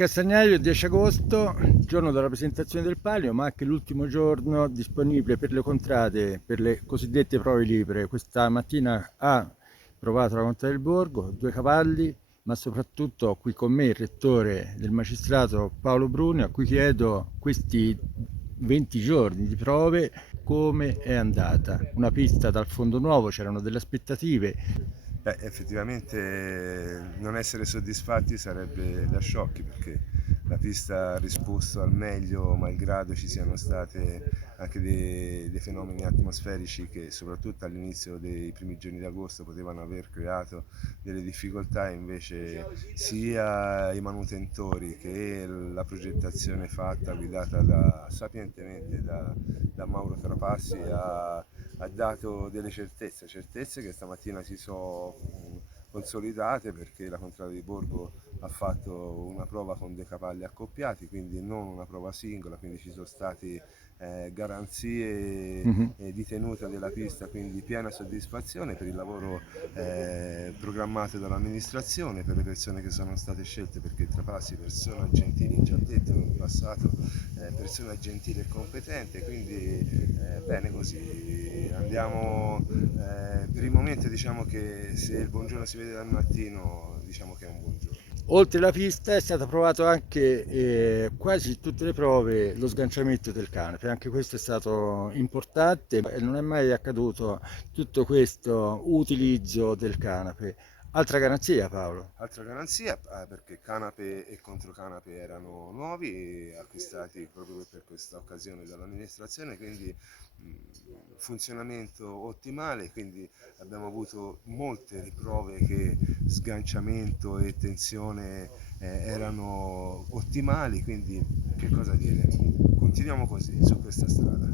Castagnaio, 10 agosto, giorno della presentazione del palio, ma anche l'ultimo giorno disponibile per le contrade, per le cosiddette prove libere. Questa mattina ha provato la Contea del Borgo, 2 cavalli, ma soprattutto ho qui con me il rettore del magistrato Paolo Bruni, a cui chiedo questi 20 giorni di prove come è andata. Una pista dal fondo nuovo, c'erano delle aspettative. Effettivamente non essere soddisfatti sarebbe da sciocchi, perché la pista ha risposto al meglio, malgrado ci siano state anche dei fenomeni atmosferici che soprattutto all'inizio dei primi giorni di agosto potevano aver creato delle difficoltà. Invece sia i manutentori che la progettazione fatta, guidata sapientemente da Mauro Trapassi, ha dato delle certezze che stamattina si sono consolidate, perché la Contrada di Borgo ha fatto una prova con dei cavalli accoppiati, quindi non una prova singola, quindi ci sono stati garanzie Mhm. di tenuta della pista, quindi piena soddisfazione per il lavoro programmato dall'amministrazione, per le persone che sono state scelte, perché Trapassi, persona gentile, già detto in passato, persona gentile e competente, quindi bene così. Andiamo, per il momento diciamo che se il buongiorno si vede dal mattino, diciamo che è un buon giorno. Oltre la pista è stato provato anche quasi tutte le prove lo sganciamento del canape, anche questo è stato importante e non è mai accaduto tutto questo utilizzo del canape. Altra garanzia, Paolo. Altra garanzia, perché canape e controcanape erano nuovi, acquistati proprio per questa occasione dall'amministrazione, quindi funzionamento ottimale, quindi abbiamo avuto molte riprove che sganciamento e tensione erano ottimali, quindi che cosa dire? Continuiamo così su questa strada.